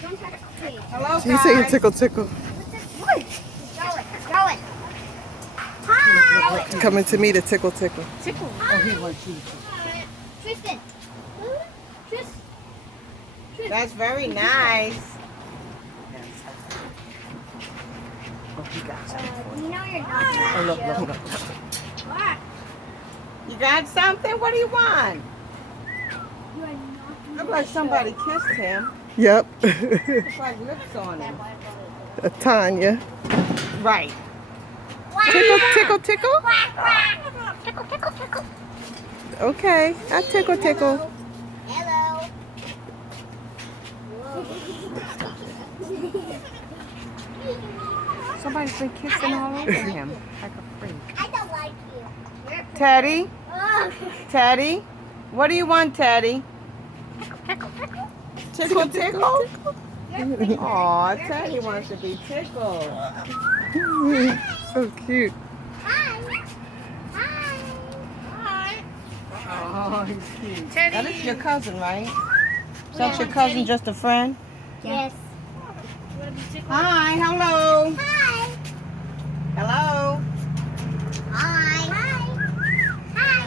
Hello, She's saying tickle, tickle. Going. Hi. Coming to me to tickle, tickle. Tickle. Oh, he wants you. Tristan. That's very nice. Oh, he got something for you. You know you're not. Oh, look. You got something? What do you want? Look like somebody kissed him. Yep. Looks like lips on him. Tanya. Right. Tickle, tickle, tickle. Tickle, tickle, tickle. Okay. I tickle, tickle. Hello. Somebody's been kissing all over him like a freak. I don't like you. Teddy? Ugh. Teddy? What do you want, Teddy? Tickle, tickle? Aw, Teddy wants to be tickled. So cute. Hi. Oh, he's cute. That is your cousin, right? Is that your cousin, just a friend? Yes. Hi, how